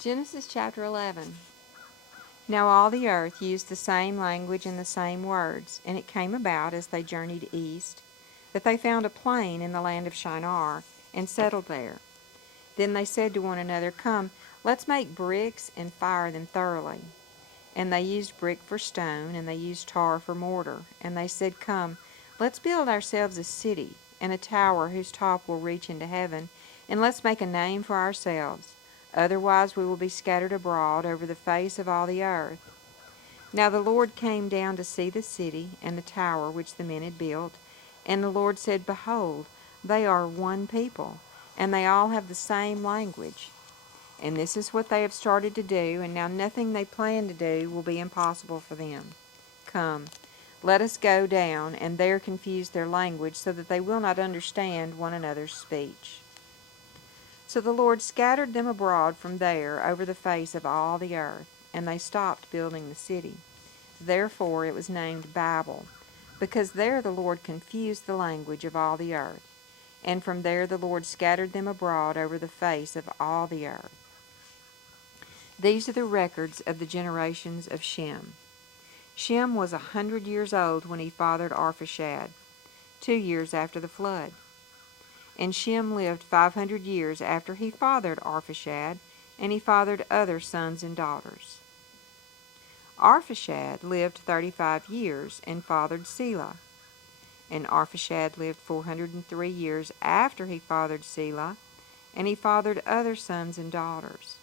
Genesis chapter 11. Now all the earth used the same language and the same words, and it came about as they journeyed east, that they found a plain in the land of Shinar, and settled there. Then they said to one another, Come, let's make bricks and fire them thoroughly. And they used brick for stone, and they used tar for mortar. And they said, Come, let's build ourselves a city, and a tower whose top will reach into heaven, and let's make a name for ourselves. Otherwise we will be scattered abroad over the face of all the earth. Now the Lord came down to see the city and the tower which the men had built. And the Lord said, Behold, they are one people, and they all have the same language. And this is what they have started to do, and now nothing they plan to do will be impossible for them. Come, let us go down, and there confuse their language, so that they will not understand one another's speech. So the Lord scattered them abroad from there over the face of all the earth, and they stopped building the city. Therefore it was named Babel, because there the Lord confused the language of all the earth. And from there the Lord scattered them abroad over the face of all the earth. These are the records of the generations of Shem. Shem was 100 years old when he fathered Arphaxad, 2 years after the flood. And Shem lived 500 years after he fathered Arphaxad, and he fathered other sons and daughters. Arphaxad lived 35 years and fathered Selah. And Arphaxad lived 403 years after he fathered Selah, and he fathered other sons and daughters.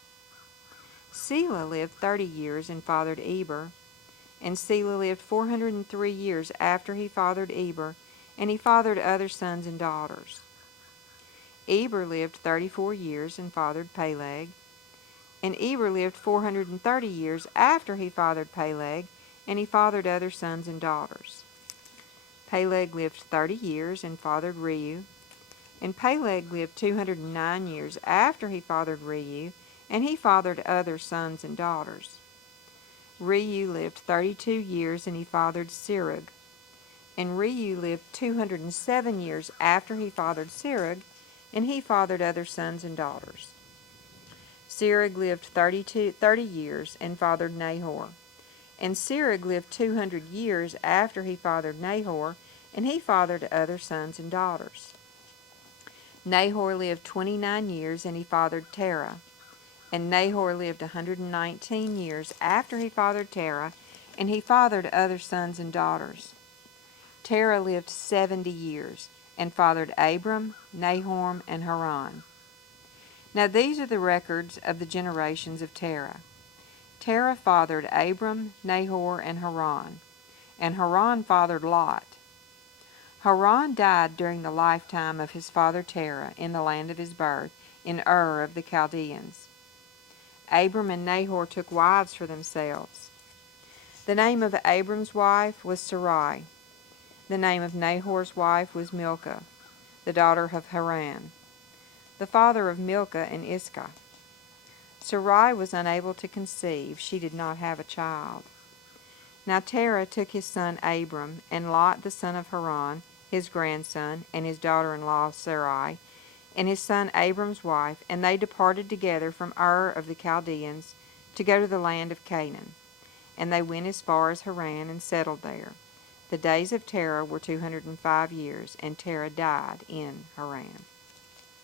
Selah lived 30 years and fathered Eber, and Selah lived 403 years after he fathered Eber, and he fathered other sons and daughters. Eber lived 34 years and fathered Peleg, and Eber lived 430 years after he fathered Peleg, and he fathered other sons and daughters. Peleg lived 30 years and fathered Reu, and Peleg lived 209 years after he fathered Reu, and he fathered other sons and daughters. Reu lived 32 years and he fathered Serug, and Reu lived 207 years after he fathered Serug, and he fathered other sons and daughters. Serug lived 30 years and fathered Nahor, and Serug lived 200 years after he fathered Nahor, and he fathered other sons and daughters. Nahor lived 29 years and he fathered Terah, and Nahor lived 119 years after he fathered Terah, and he fathered other sons and daughters. Terah lived 70 years and fathered Abram, Nahor, and Haran. Now these are the records of the generations of Terah. Terah fathered Abram, Nahor, and Haran, and Haran fathered Lot. Haran died during the lifetime of his father Terah in the land of his birth, in Ur of the Chaldeans. Abram and Nahor took wives for themselves. The name of Abram's wife was Sarai. The name of Nahor's wife was Milcah, the daughter of Haran, the father of Milcah and Iscah. Sarai was unable to conceive; she did not have a child. Now Terah took his son Abram, and Lot the son of Haran, his grandson, and his daughter-in-law Sarai, and his son Abram's wife, and they departed together from Ur of the Chaldeans to go to the land of Canaan. And they went as far as Haran and settled there. The days of Terah were 205 years, and Terah died in Haran.